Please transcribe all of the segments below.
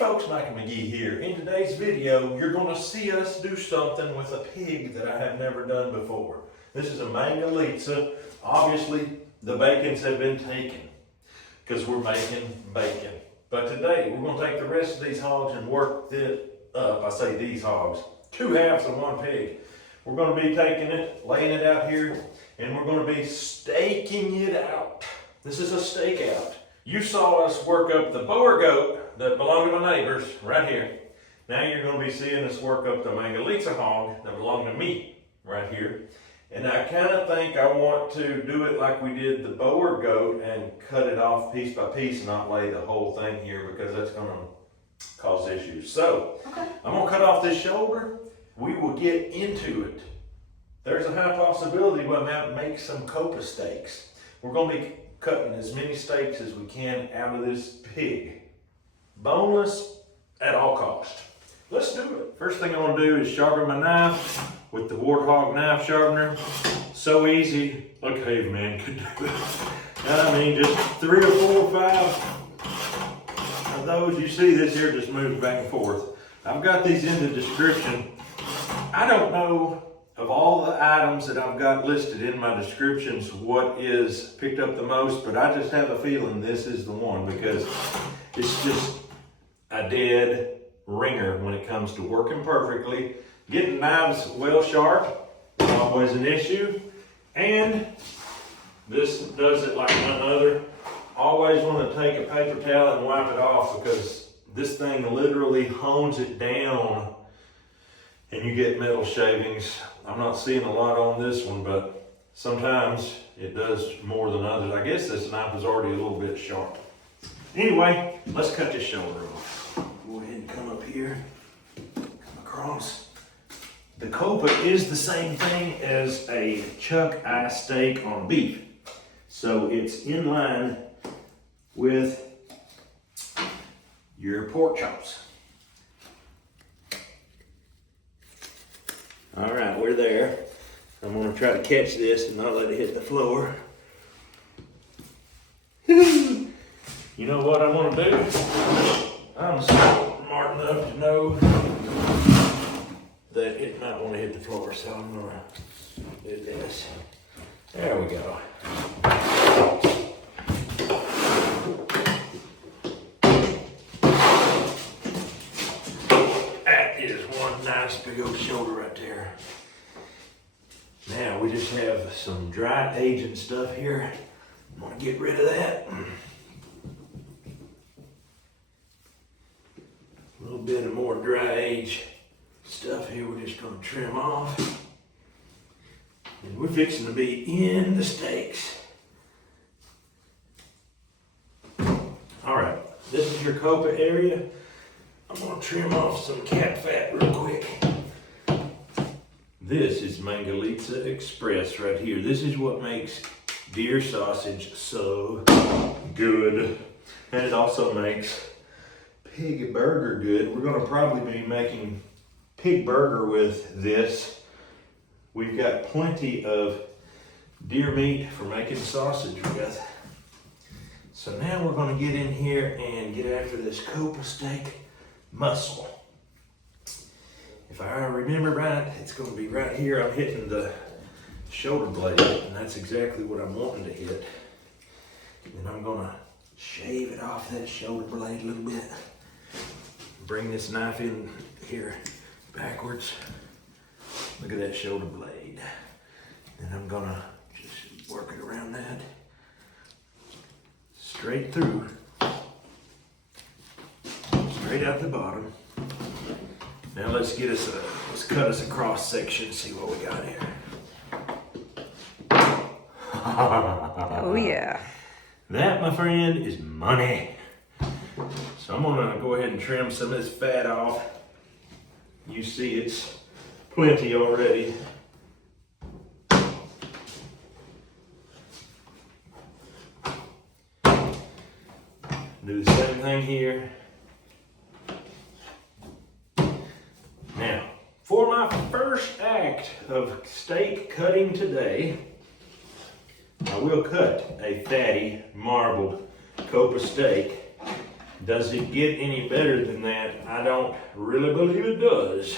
folks, Mike McGee here. In today's video, you're going to see us do something with a pig that I have never done before. This is a Mangalitsa. Obviously, the bacons have been taken because we're making bacon. But today, we're going to take the rest of these hogs and work it up. I say these hogs, 2 halves of 1 pig. We're going to be taking it, laying it out here, and we're going to be staking it out. This is a stake out. You saw us work up the Boer goat that belonged to my neighbors right here. Now you're going to be seeing us work up the Mangalitsa hog that belonged to me right here. And I kind of think I want to do it like we did the Boer goat and cut it off piece by piece and not lay the whole thing here because that's going to cause issues. So I'm going to cut off this shoulder. We will get into it. There's a high possibility we might make some copa steaks. We're going to be cutting as many steaks as we can out of this pig. Boneless at all cost. Let's do it. First thing I want to do is sharpen my knife with the Warthog knife sharpener. So easy. Look, caveman could do it. I mean, just 3 or 4 or 5 of those. You see this here just moves back and forth. I've got these in the description. I don't know of all the items that I've got listed in my descriptions what is picked up the most, but I just have a feeling this is the one because it's just a dead ringer when it comes to working perfectly. Getting knives well sharp is always an issue, and this does it like none other. Always want to take a paper towel and wipe it off because this thing literally hones it down and you get metal shavings. I'm not seeing a lot on this one, but sometimes it does more than others. I guess this knife is already a little bit sharp. Anyway, let's cut this shoulder off. Go ahead and come up here, come across. The copa is the same thing as a chuck eye steak on beef. So it's in line with your pork chops. All right, we're there. I'm gonna try to catch this and not let it hit the floor. You know what I'm gonna do? I'm smart enough to know that it might want to hit the floor, so I'm gonna do this. There we go. That is one nice big old shoulder right there. Now we just have some dry aging stuff here. I'm gonna get rid of that. A little bit of more dry age stuff here we're just gonna trim off. And we're fixing to be in the steaks. All right, this is your copa area. I'm gonna trim off some cat fat real quick. This is Mangalitsa Express right here. This is what makes deer sausage so good. And it also makes pig burger good. We're gonna probably be making pig burger with this. We've got plenty of deer meat for making sausage with. So now we're gonna get in here and get after this copa steak muscle. If I remember right, it's gonna be right here. I'm hitting the shoulder blade, and that's exactly what I'm wanting to hit. And I'm gonna shave it off that shoulder blade a little bit. Bring this knife in here backwards. Look at that shoulder blade. And I'm gonna just work it around that. Straight through. Straight out the bottom. Now let's cut us a cross section, see what we got here. Oh yeah. That, my friend, is money. So I'm gonna go ahead and trim some of this fat off. You see it's plenty already. Do the same thing here. Now, for my first act of steak cutting today, I will cut a fatty marbled copa steak Does it get any better than that? I don't really believe it does.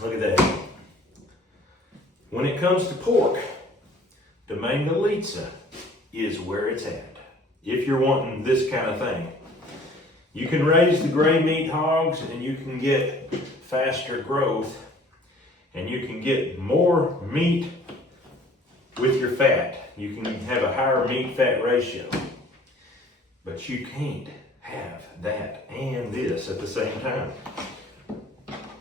Look at that. When it comes to pork, the Mangalitsa is where it's at. If you're wanting this kind of thing. You can raise the gray meat hogs and you can get faster growth and you can get more meat with your fat. You can have a higher meat fat ratio. But you can't have that and this at the same time.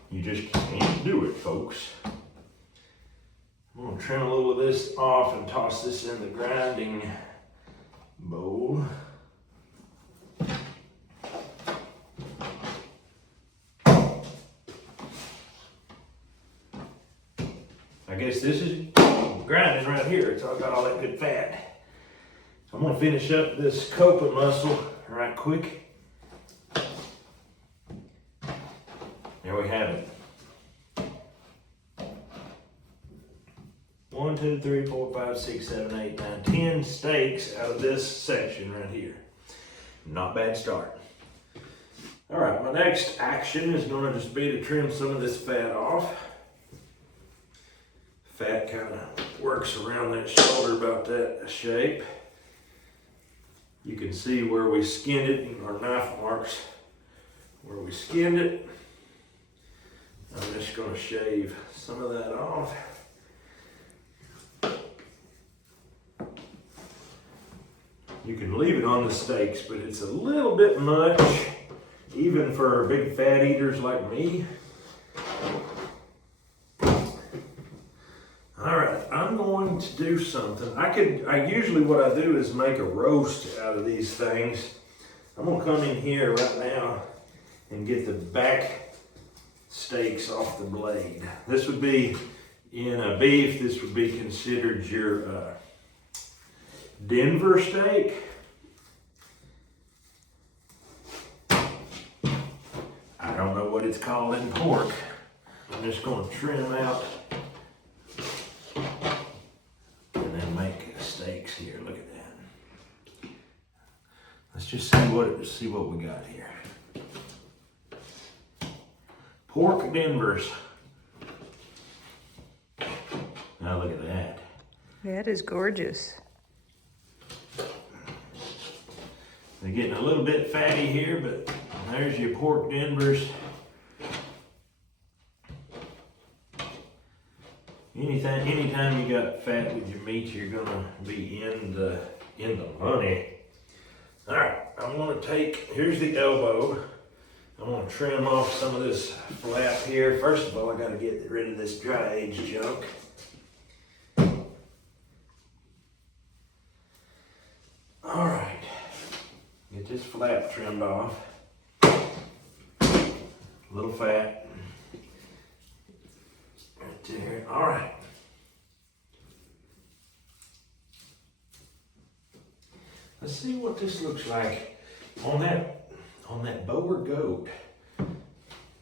You just can't do it, folks. I'm gonna trim a little of this off and toss this in the grinding bowl. I guess this is grinding right here. It's all got all that good fat. So I'm gonna finish up this coping muscle right quick. There we have it. 1, 2, 3, 4, 5, 6, 7, 8, 9, 10 steaks out of this section right here. Not bad start. All right, my next action is gonna just be to trim some of this fat off. Fat kind of works around that shoulder about that shape. You can see where we skinned it in our knife marks, where we skinned it. I'm just gonna shave some of that off. You can leave it on the steaks, but it's a little bit much, even for big fat eaters like me. All right, I'm going to do something. Usually what I do is make a roast out of these things. I'm gonna come in here right now and get the back steaks off the blade. This would be, in a beef, this would be considered your Denver steak. I don't know what it's called in pork. I'm just going to trim out and then make steaks here. Look at that. Let's just see what we got here. Pork Denvers. Now look at that. That is gorgeous. They're getting a little bit fatty here, but there's your pork Denvers. Anytime you got fat with your meat, you're gonna be in the money. All right, I'm gonna here's the elbow. I'm gonna trim off some of this flap here. First of all, I gotta get rid of this dry age junk. All right, get this flap trimmed off. A little fat right there. All right. Let's see what this looks like on that Boer goat.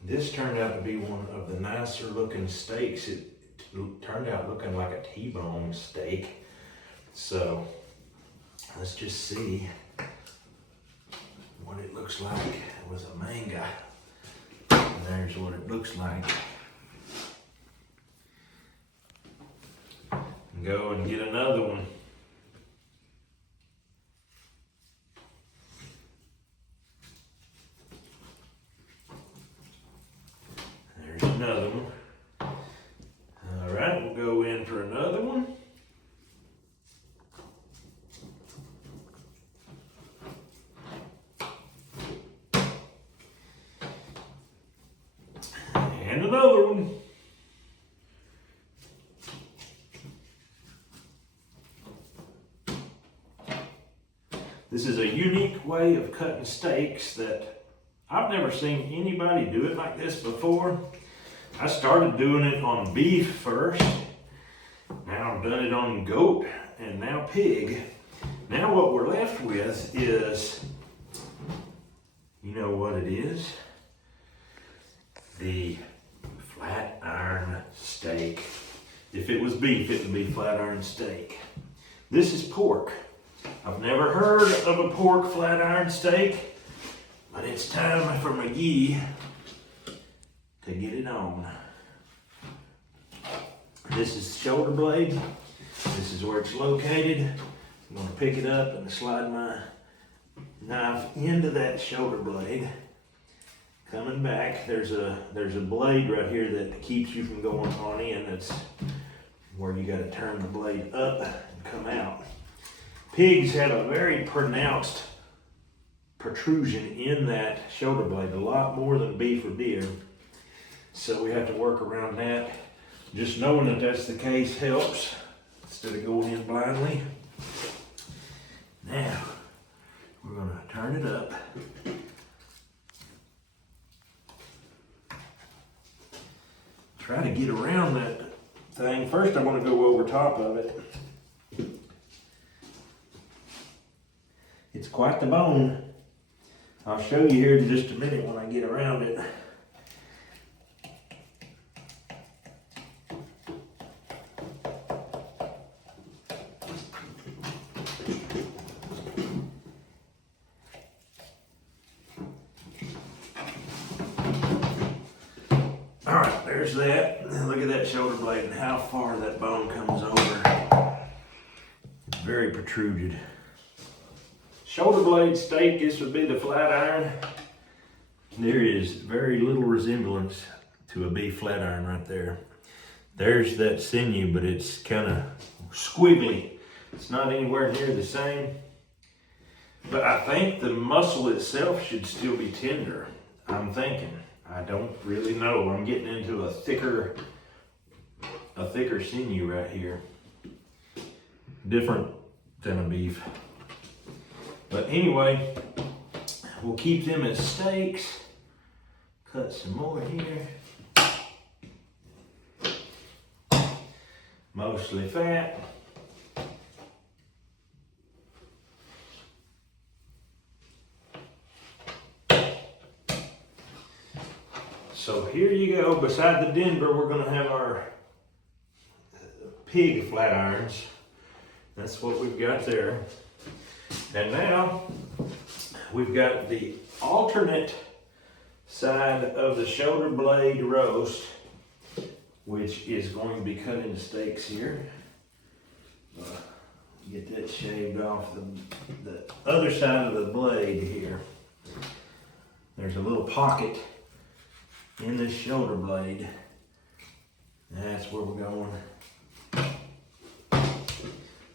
This turned out to be one of the nicer looking steaks. It turned out looking like a T-bone steak. So let's just see what it looks like with a manga. And there's what it looks like. And go and get another one. There's another one. All right, we'll go in for another one. And another one. This is a unique way of cutting steaks that I've never seen anybody do it like this before. I started doing it on beef first. Now I've done it on goat and now pig. Now what we're left with is, you know what it is? The flat iron steak. If it was beef, it would be flat iron steak. This is pork. I've never heard of a pork flat iron steak, but it's time for McGee to get it on. This is the shoulder blade. This is where it's located. I'm gonna pick it up and slide my knife into that shoulder blade. Coming back, there's a blade right here that keeps you from going on in. That's where you gotta turn the blade up and come out. Pigs have a very pronounced protrusion in that shoulder blade, a lot more than beef or deer. So we have to work around that. Just knowing that that's the case helps instead of going in blindly. Now, we're gonna turn it up. Try to get around that thing. First, I want to go over top of it. It's quite the bone. I'll show you here in just a minute when I get around it. All right, there's that. Look at that shoulder blade and how far that bone comes over. It's very protruded. Shoulder blade steak, this would be the flat iron. There is very little resemblance to a beef flat iron right there. There's that sinew, but it's kind of squiggly. It's not anywhere near the same. But I think the muscle itself should still be tender. I'm thinking. I don't really know. I'm getting into a thicker sinew right here. Different than a beef. But anyway, we'll keep them as steaks. Cut some more here. Mostly fat. So here you go. Beside the Denver, we're gonna have our pig flat irons. That's what we've got there. And now we've got the alternate side of the shoulder blade roast, which is going to be cut into steaks here. Get that shaved off the other side of the blade here. There's a little pocket in this shoulder blade. That's where we're going.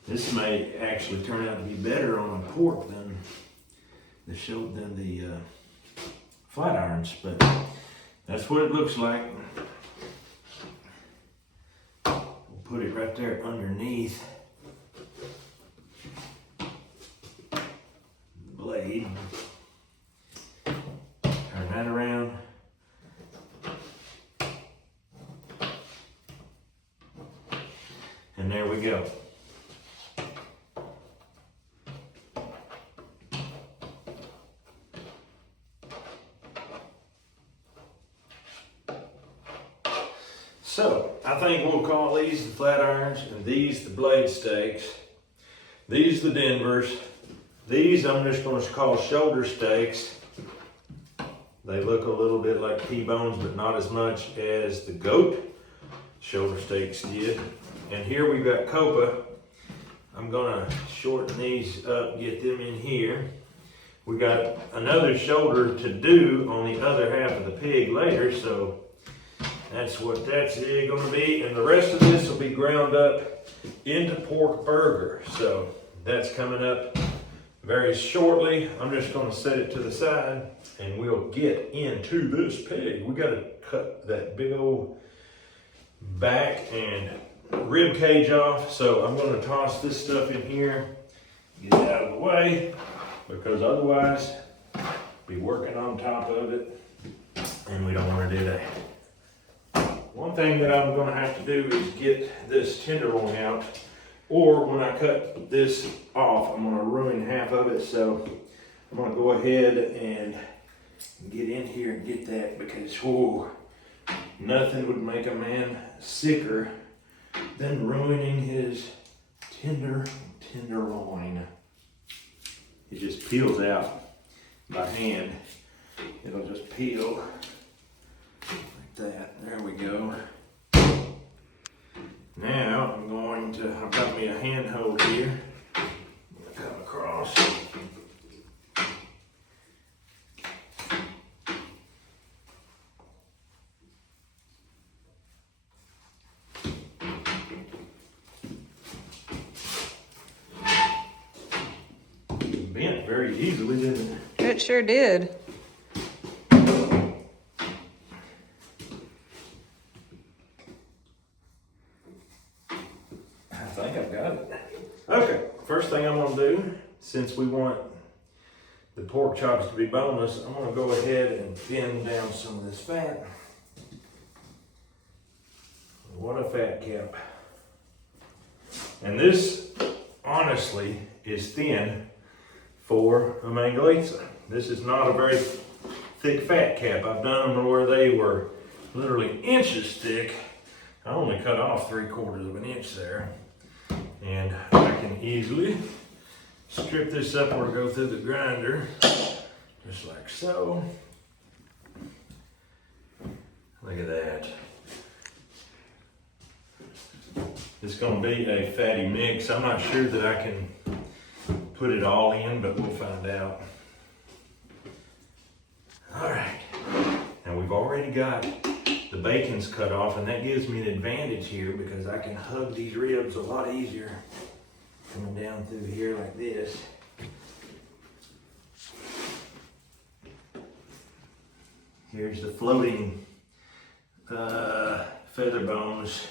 This may actually turn out to be better on a pork than the flat irons, but that's what it looks like. We'll put it right there underneath the blade. Turn that around. And there we go. So, I think we'll call these the flat irons and these the blade steaks. These the Denvers. These I'm just going to call shoulder steaks. They look a little bit like T-bones, but not as much as the goat shoulder steaks did. And here we've got Copa. I'm gonna shorten these up, get them in here. We got another shoulder to do on the other half of the pig later, so that's what that's gonna be. And the rest of this will be ground up into pork burger. So that's coming up very shortly. I'm just gonna set it to the side and we'll get into this pig. We gotta cut that big old back and rib cage off, so I'm going to toss this stuff in here, get it out of the way, because otherwise be working on top of it, and we don't want to do that. One thing that I'm going to have to do is get this tenderloin out, or when I cut this off, I'm going to ruin half of it, so I'm going to go ahead and get in here and get that, because whoa, nothing would make a man sicker than ruining his tenderloin. it just peels out by hand. It'll just peel like that. There we go. Now I've got me a handhold here. I'm gonna come across. Bent very easily, didn't it? It sure did. I think I've got it. Okay, first thing I'm gonna do, since we want the pork chops to be boneless, I'm gonna go ahead and thin down some of this fat. What a fat cap. And this, honestly, is thin for a Mangalitsa. This is not a very thick fat cap. I've done them where they were literally inches thick. I only cut off 3/4 of an inch there. And I can easily strip this up or go through the grinder, just like so. Look at that. It's gonna be a fatty mix. I'm not sure that I can put it all in, but we'll find out. All right, now we've already got the bacon's cut off, and that gives me an advantage here because I can hug these ribs a lot easier coming down through here like this. Here's the floating feather bones.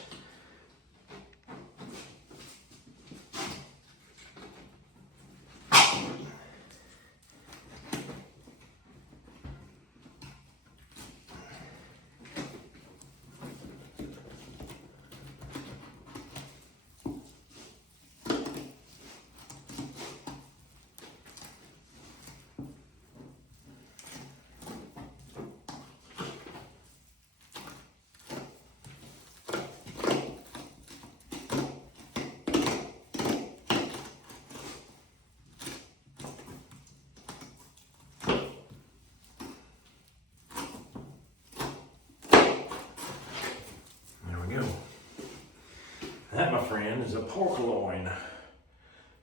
That, my friend, is a pork loin.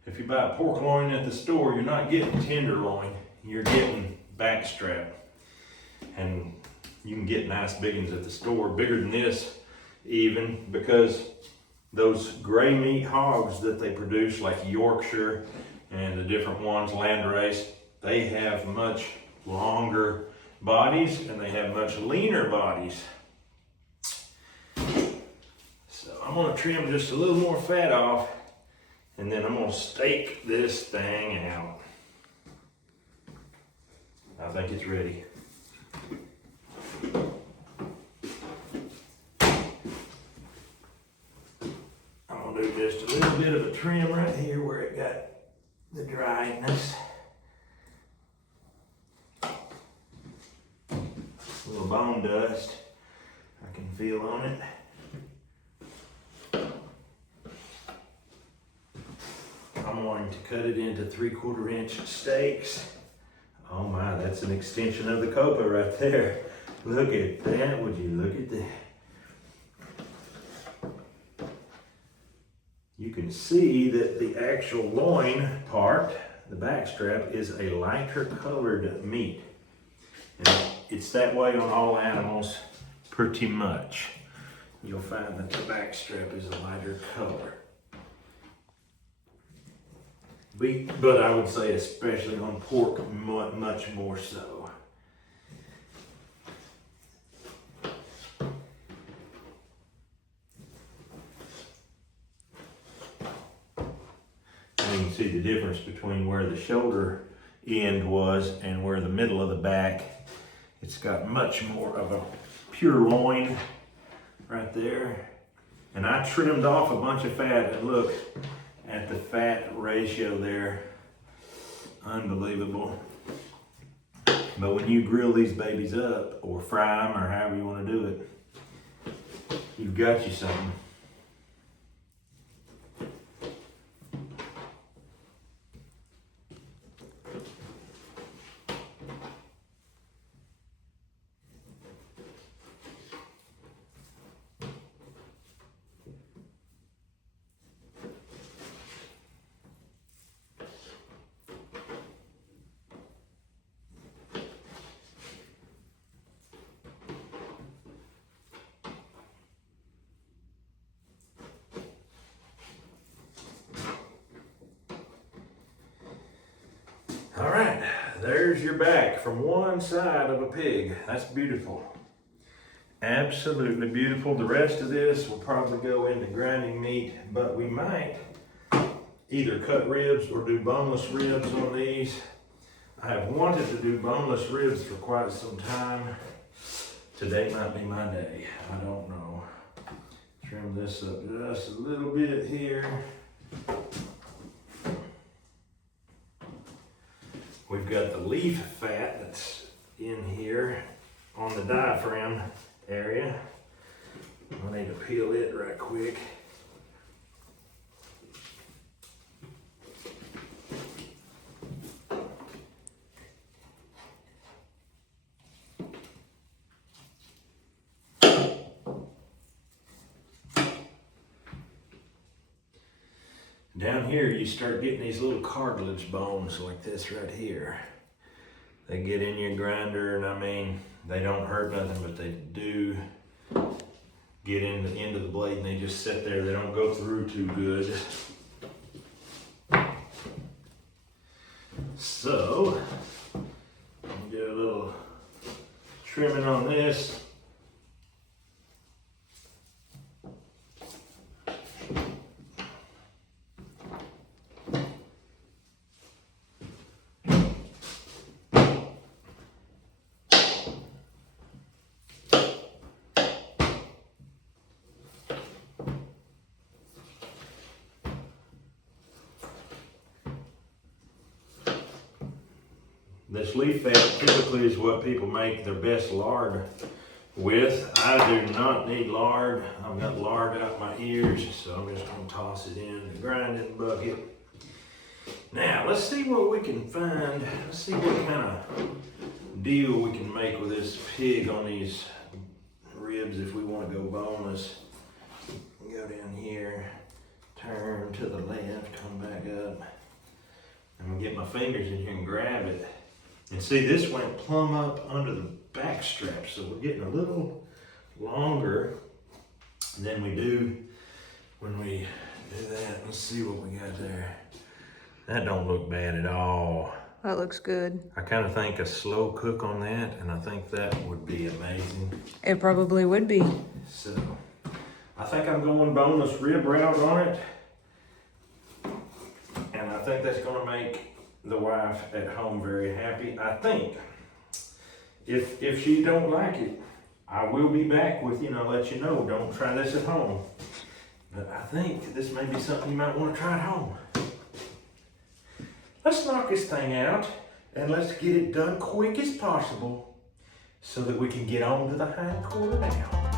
If you buy a pork loin at the store, you're not getting tenderloin, you're getting backstrap. And you can get nice big ones at the store, bigger than this even, because those gray meat hogs that they produce, like Yorkshire and the different ones, landrace, they have much longer bodies and they have much leaner bodies. I'm gonna trim just a little more fat off, and then I'm gonna stake this thing out. I think it's ready. I'm gonna do just a little bit of a trim right here where it got the dryness. A little bone dust I can feel on it. I'm going to cut it into 3/4 inch steaks. Oh my, that's an extension of the copa right there. Look at that, would you look at that? You can see that the actual loin part, the backstrap, is a lighter colored meat. And it's that way on all animals pretty much. You'll find that the backstrap is a lighter color. But I would say especially on pork, much more so. And you can see the difference between where the shoulder end was and where the middle of the back. It's got much more of a pure loin right there. And I trimmed off a bunch of fat, and look at the fat ratio there. Unbelievable. But when you grill these babies up or fry them or however you want to do it, you've got you something. there's your back from one side of a pig. That's beautiful. Absolutely beautiful. The rest of this will probably go into grinding meat, but we might either cut ribs or do boneless ribs on these. I have wanted to do boneless ribs for quite some time. Today might be my day. I don't know. Trim this up just a little bit here. We've got the leaf fat that's in here on the diaphragm area. I need to peel it right quick. Down here, you start getting these little cartilage bones like this right here. They get in your grinder, and I mean, they don't hurt nothing, but they do get in the end of the blade, and they just sit there. They don't go through too good. So, I'll do a little trimming on this. This leaf fat typically is what people make their best lard with. I do not need lard. I've got lard out my ears, so I'm just gonna toss it in the grinding bucket. Now, let's see what we can find. Let's see what kind of deal we can make with this pig on these ribs if we want to go boneless. Go down here, turn to the left, come back up. I'm gonna get my fingers in here and grab it. And see, this went plumb up under the back strap, so we're getting a little longer than we do when we do that. Let's see what we got there. That don't look bad at all. That looks good. I kind of think a slow cook on that, and I think that would be amazing. It probably would be. So, I think I'm going boneless rib route on it. And I think that's gonna make the wife at home very happy. I think if she don't like it, I will be back with you and I'll let you know. Don't try this at home. But I think this may be something you might want to try at home. Let's knock this thing out and let's get it done quick as possible so that we can get on to the hind quarter now.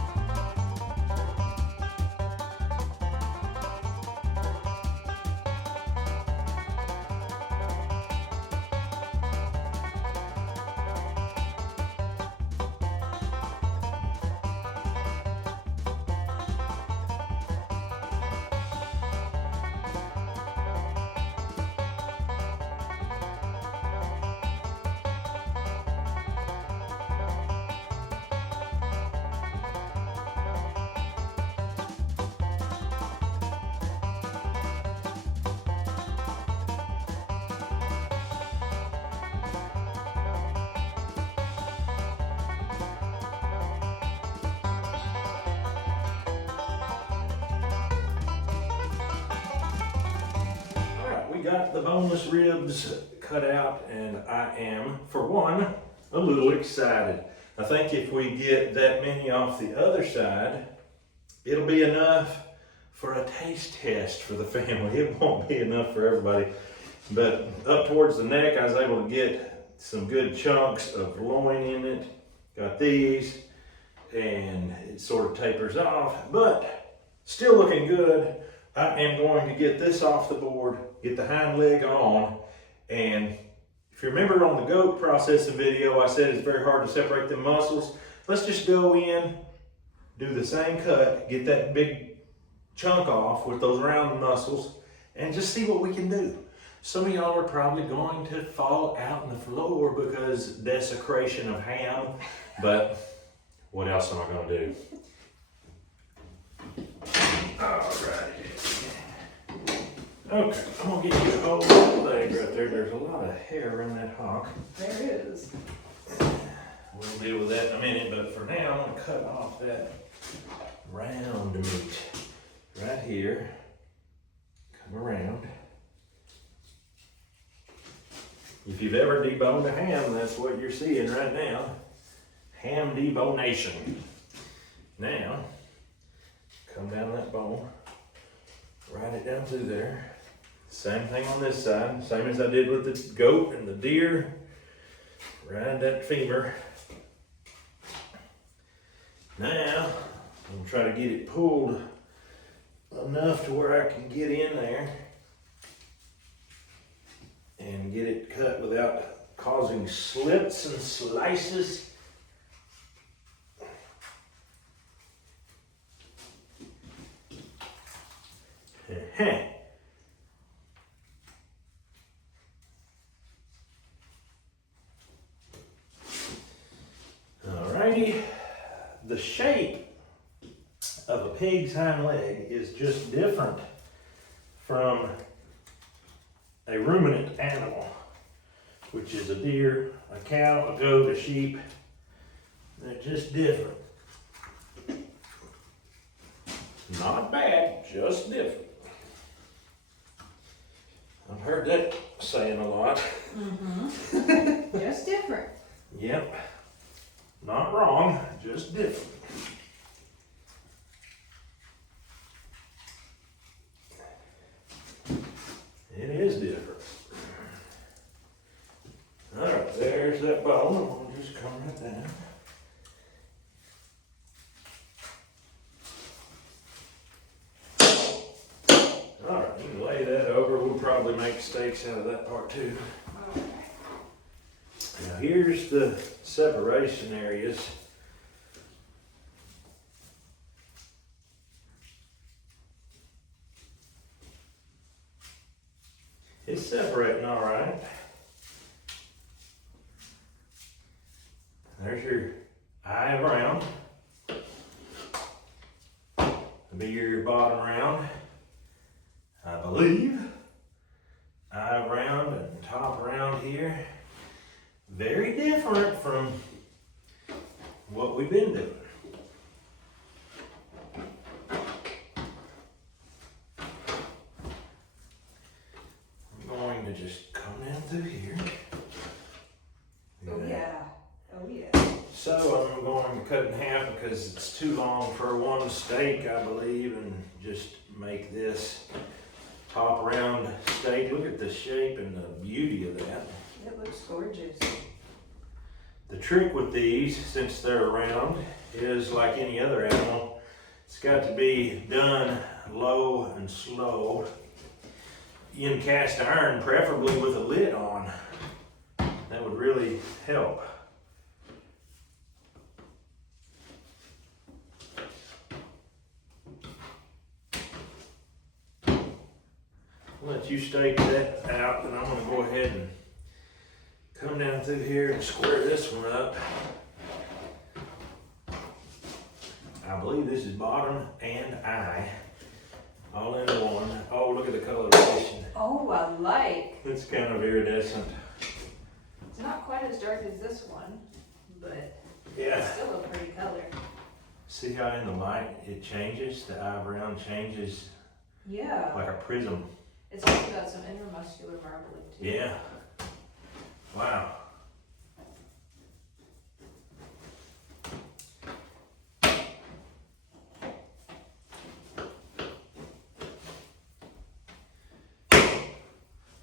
Got the boneless ribs cut out, and I am, for one, a little excited. I think if we get that many off the other side, it'll be enough for a taste test for the family. It won't be enough for everybody. But up towards the neck, I was able to get some good chunks of loin in it. Got these, and it sort of tapers off, but still looking good. I am going to get this off the board, get the hind leg on, and if you remember on the goat processing video, I said it's very hard to separate the muscles. Let's just go in, do the same cut, get that big chunk off with those round muscles, and just see what we can do. Some of y'all are probably going to fall out on the floor because desecration of ham, but what else am I gonna do? All right. Okay, I'm gonna get you a whole leg right there. There's a lot of hair around that hock. There is. We'll deal with that in a minute, but for now, I'm gonna cut off that round meat right here. Come around. If you've ever deboned a ham, that's what you're seeing right now. Ham debonation. Now, come down that bone, ride it down through there. Same thing on this side, same as I did with the goat and the deer. Ride that femur. Now, I'm gonna try to get it pulled enough to where I can get in there and get it cut without causing slits and slices. Alrighty, the shape of a pig's hind leg is just different from a ruminant animal, which is a deer, a cow, a goat, a sheep. They're just different. Not bad, just different. I've heard that saying a lot. Mm-hmm. Just different. Yep. Not wrong, just different. It is different. Alright, there's that bone. We'll just come right down. Alright, you can lay that over. We'll probably make steaks out of that part too. Now here's the separation areas. It's separating all right. There's your eye of round. That'll be your bottom round, I believe. Eye round and top round here. Very different from what we've been doing. I'm going to just come down through here. Oh yeah. Oh yeah. So I'm going to cut it in half because it's too long for one steak, I believe, and just make this top round steak. Look at the shape and the beauty of that. It looks gorgeous. The trick with these, since they're round, is like any other animal, it's got to be done low and slow in cast iron, preferably with a lid on. That would really help. I'll let you stake that out, and I'm going to go ahead and come down through here and square this one up. I believe this is bottom and eye, all in one. Oh, look at the coloration. Oh, I like. It's kind of iridescent. It's not quite as dark as this one, but Yeah. it's still a pretty color. See how in the light it changes? The eye brown changes Yeah. like a prism. It's also got some intermuscular marbling too. Yeah. Wow.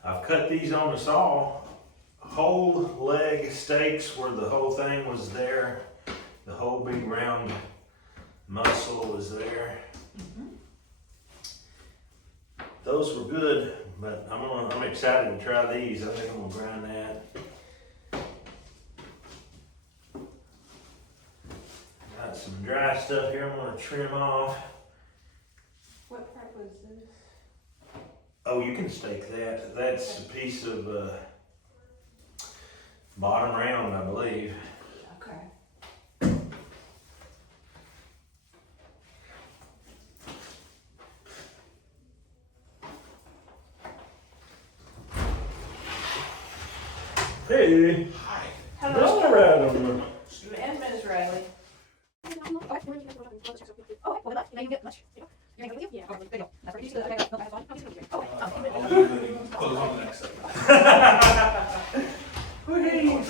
I've cut these on the saw. Whole leg steaks where the whole thing was there. The whole big round muscle was there. Mm-hmm. Those were good, but I'm excited to try these. I think I'm gonna grind that. Got some dry stuff here I'm gonna trim off. What part was this? Oh, you can stake that. That's a piece of bottom round, I believe. Okay. Hey. Hi. Hello. Mr. Radon. And Ms. Riley. Close on the next segment.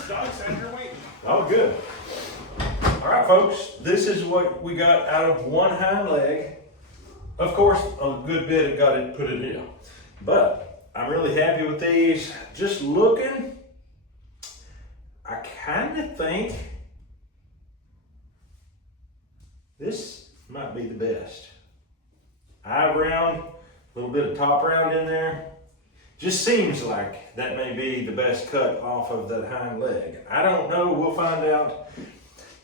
Dog said you're waiting. Oh, good. All right, folks, this is what we got out of one hind leg. Of course, a good bit got it put it in, but I'm really happy with these. Just looking, I kind of think this might be the best. Eye round, a little bit of top round in there. Just seems like that may be the best cut off of that hind leg. I don't know, we'll find out.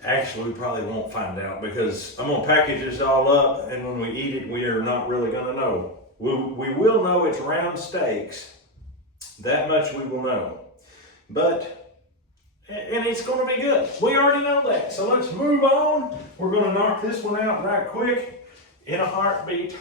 Actually, we probably won't find out because I'm gonna package this all up, and when we eat it, we are not really gonna know. We will know it's round steaks. That much we will know. But, and it's gonna be good. We already know that. So let's move on. We're gonna knock this one out right quick in a heartbeat,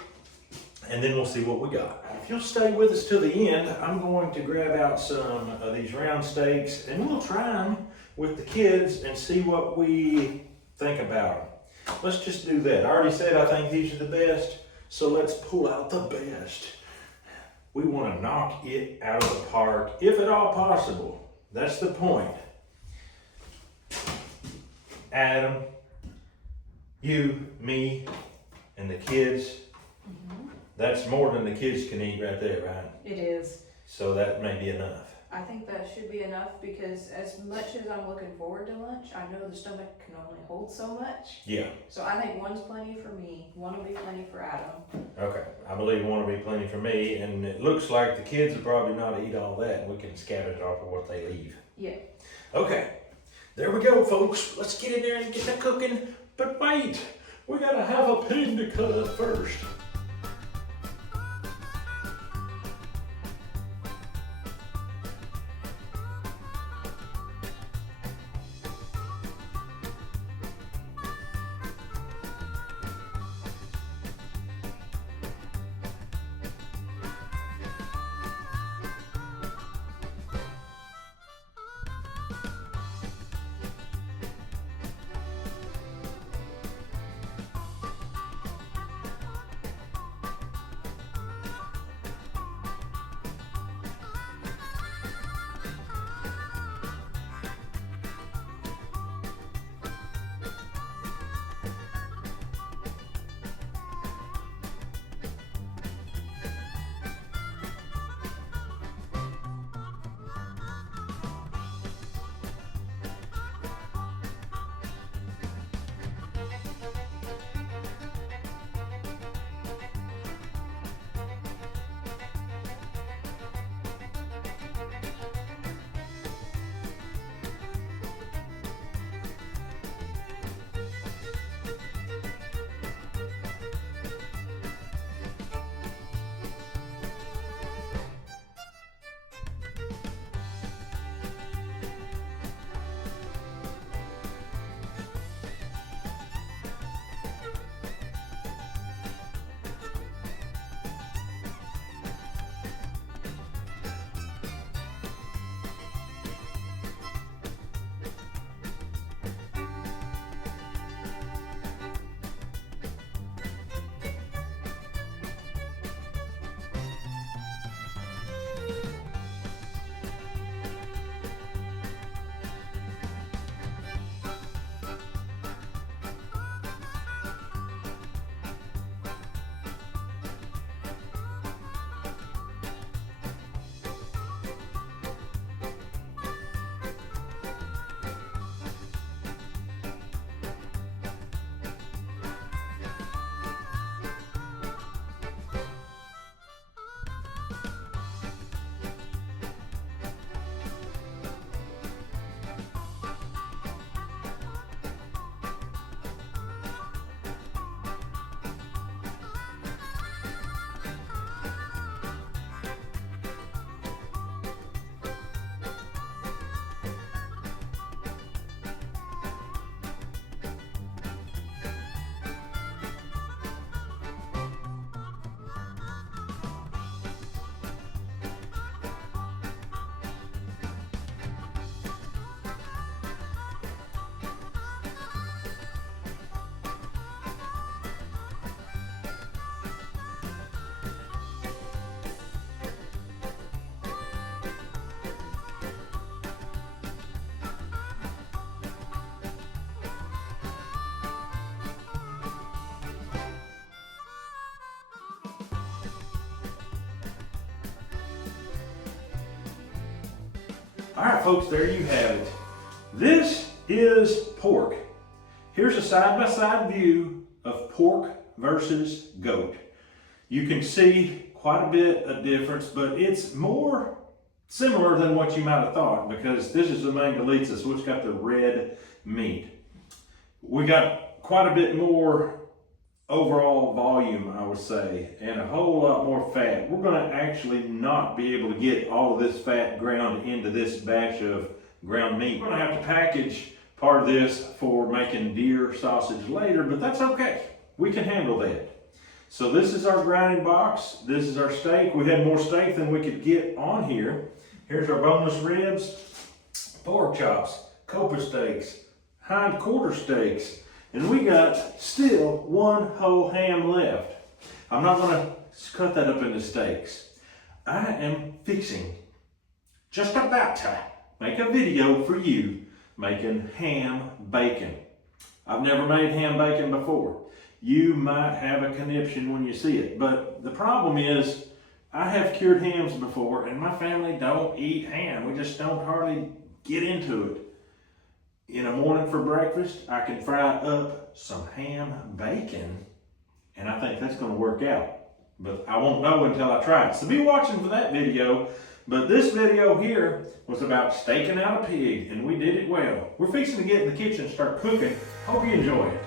and then we'll see what we got. If you'll stay with us till the end, I'm going to grab out some of these round steaks, and we'll try them with the kids and see what we think about them. Let's just do that. I already said I think these are the best, so let's pull out the best. We want to knock it out of the park, if at all possible. That's the point. Adam, you, me, and the kids. That's more than the kids can eat right there, right? It is. So that may be enough. I think that should be enough because as much as I'm looking forward to lunch, I know the stomach can only hold so much. Yeah. So I think one's plenty for me, one will be plenty for Adam. Okay. I believe one will be plenty for me, and it looks like the kids will probably not eat all that. We can scavenge off of what they leave. Yeah. Okay. There we go, folks. Let's get in there and get that cooking. But wait, we gotta have a pig to cut up first. All right, folks, there you have it. This is pork. Here's a side-by-side view of pork versus goat. You can see quite a bit of difference, but it's more similar than what you might have thought, because this is the Mangalitsa, so it's got the red meat. We got quite a bit more overall volume, I would say, and a whole lot more fat. We're going to actually not be able to get all of this fat ground into this batch of ground meat. We're going to have to package part of this for making deer sausage later, but that's okay. We can handle that. So this is our grinding box. This is our steak. We had more steak than we could get on here. Here's our boneless ribs, pork chops, coppa steaks, hind quarter steaks, and we got still one whole ham left. I'm not gonna cut that up into steaks. I am fixing, just about to make a video for you making ham bacon. I've never made ham bacon before. You might have a conniption when you see it, but the problem is I have cured hams before and my family don't eat ham. We just don't hardly get into it. In the morning for breakfast, I can fry up some ham bacon, and I think that's gonna work out. But I won't know until I try it. So be watching for that video. But this video here was about staking out a pig, and we did it well. We're fixing to get in the kitchen and start cooking. Hope you enjoy it.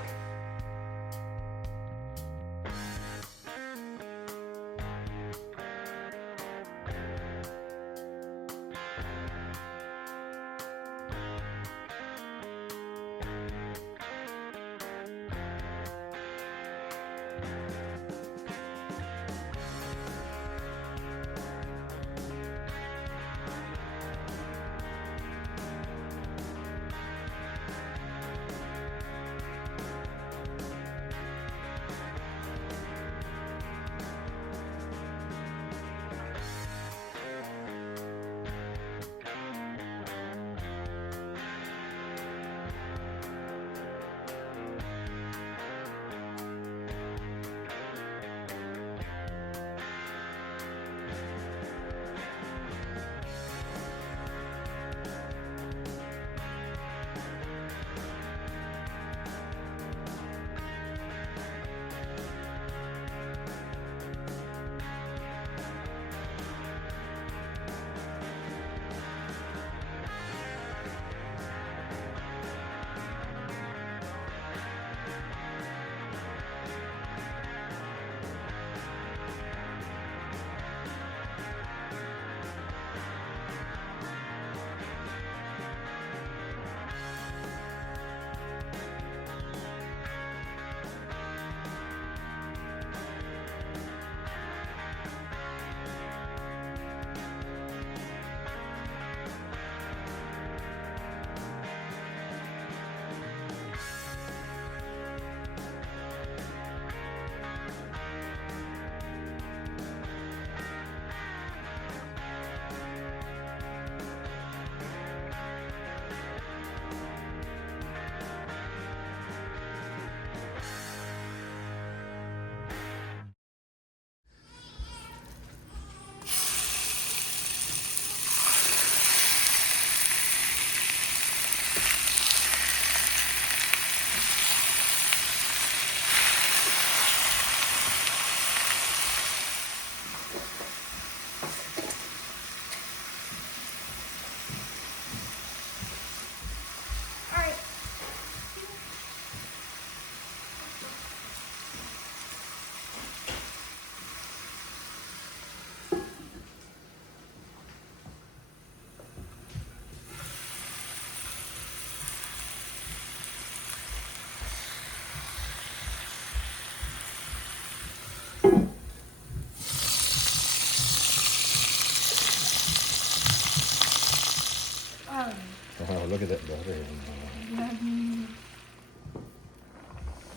Oh, look at that butter.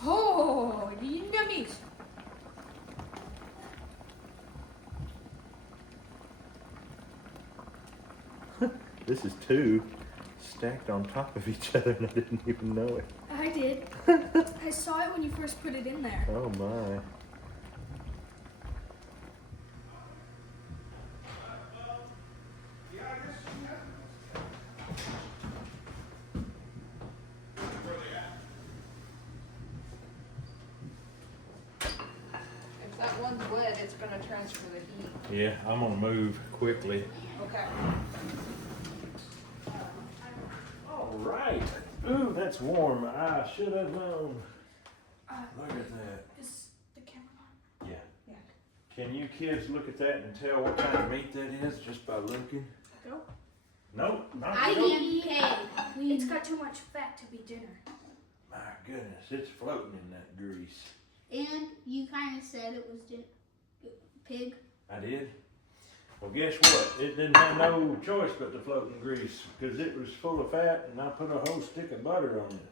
Oh, yummies. This is two stacked on top of each other and I didn't even know it. I did. I saw it when you first put it in there. Oh my. wet, it's gonna transfer the heat. Yeah, I'm gonna move quickly. Okay. All right. Ooh, that's warm. I should have known. Look at that. Is the camera on? Yeah. Yeah. Can you kids look at that and tell what kind of meat that is just by looking? Go. Nope, not I nope. am pig. It's got too much fat to be dinner. My goodness, it's floating in that grease. And you kind of said it was pig. I did? Well, guess what? It didn't have no choice but to float in grease because it was full of fat and I put a whole stick of butter on it.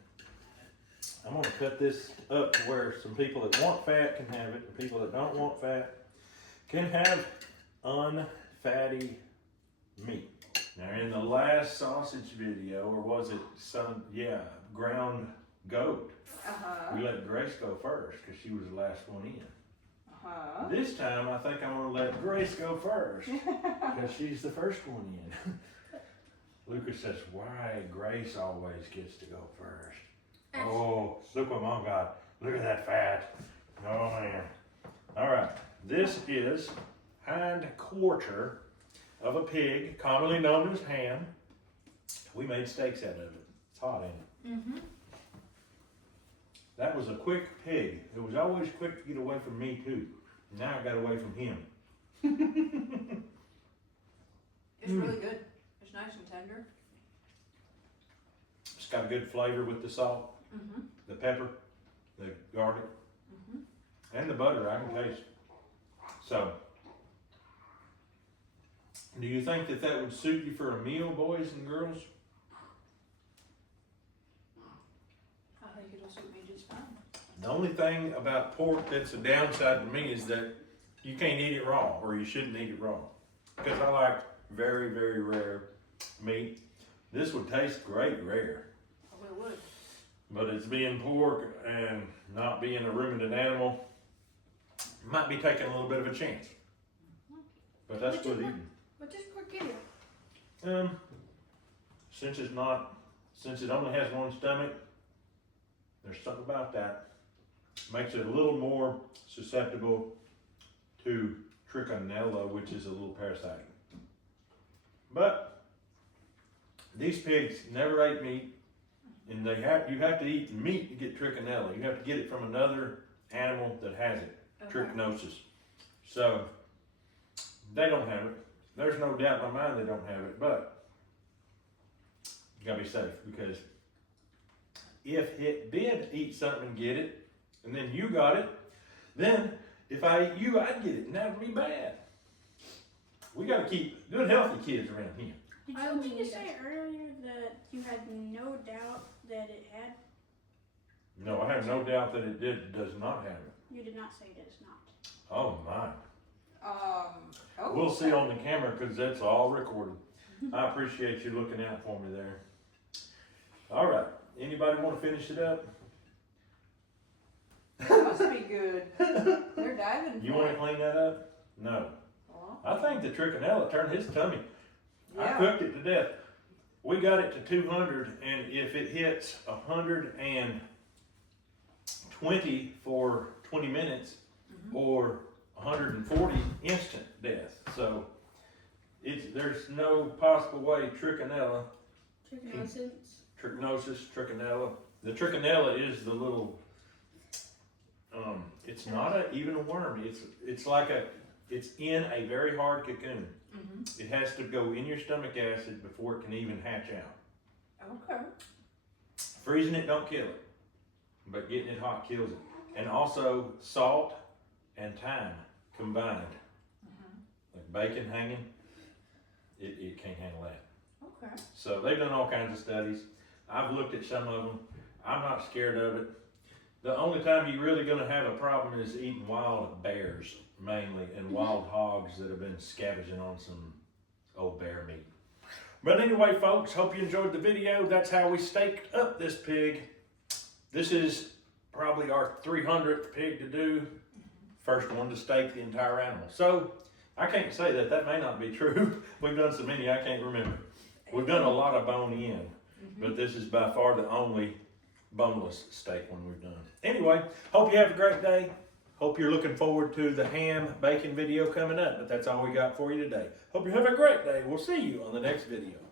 I'm gonna cut this up to where some people that want fat can have it and people that don't want fat can have unfatty meat. Now in the last sausage video, or was it ground goat, we let Grace go first because she was the last one in. This time I think I'm gonna let Grace go first because she's the first one in. Lucas says, why Grace always gets to go first? Oh, look what Mom got. Look at that fat. Oh man. All right, this is hind quarter of a pig, commonly known as ham. We made steaks out of it. It's hot, ain't it? Mm-hmm. That was a quick pig. It was always quick to get away from me too. Now I got away from him. It's really good. It's nice and tender. It's got a good flavor with the salt, Mm-hmm. the pepper, the garlic, Mm-hmm. and the butter. I can taste. So, do you think that that would suit you for a meal, boys and girls? I think it'll suit me just fine. The only thing about pork that's a downside to me is that you can't eat it raw, or you shouldn't eat it raw. Because I like very, very rare meat. This would taste great rare. Probably would. But it's being pork and not being a ruminant animal, might be taking a little bit of a chance. But that's good eating. What does pork give you? Since it only has one stomach, there's something about that. Makes it a little more susceptible to trichinella, which is a little parasite. But these pigs never ate meat, and you have to eat meat to get trichinella. You have to get it from another animal that has it, trichinosis. So they don't have it. There's no doubt in my mind they don't have it, but you gotta be safe because if it did eat something and get it, and then you got it, then if I ate you, I'd get it, and that would be bad. We gotta keep good, healthy kids around here. Didn't you say earlier that you had no doubt that it had? No, I have no doubt that it does not have it. You did not say it does not. Oh my. Oh. We'll see on the camera because that's all recorded. I appreciate you looking out for me there. All right, anybody want to finish it up? That must be good. They're diving. You want to clean that up? No. I think the trichinella turned his tummy. I Yeah. cooked it to death. We got it to 200, and if it hits 120 for 20 minutes, or 140, instant death. So there's no possible way trichinella, trichinosis, trichinella. The trichinella is the little. It's not even a worm. It's in a very hard cocoon. Mm-hmm. It has to go in your stomach acid before it can even hatch out. Okay. Freezing it don't kill it, but getting it hot kills it. And also salt and thyme combined, like bacon hanging, it can't handle that. Okay. So they've done all kinds of studies. I've looked at some of them. I'm not scared of it. The only time you're really going to have a problem is eating wild bears, mainly, and wild hogs that have been scavenging on some old bear meat. But anyway, folks, hope you enjoyed the video. That's how we staked up this pig. This is probably our 300th pig to do. First one to stake the entire animal. So I can't say that. That may not be true. We've done so many I can't remember. We've done a lot of bone in, but this is by far the only boneless steak one we've done. Anyway, hope you have a great day. Hope you're looking forward to the ham bacon video coming up, but that's all we got for you today. Hope you have a great day. We'll see you on the next video.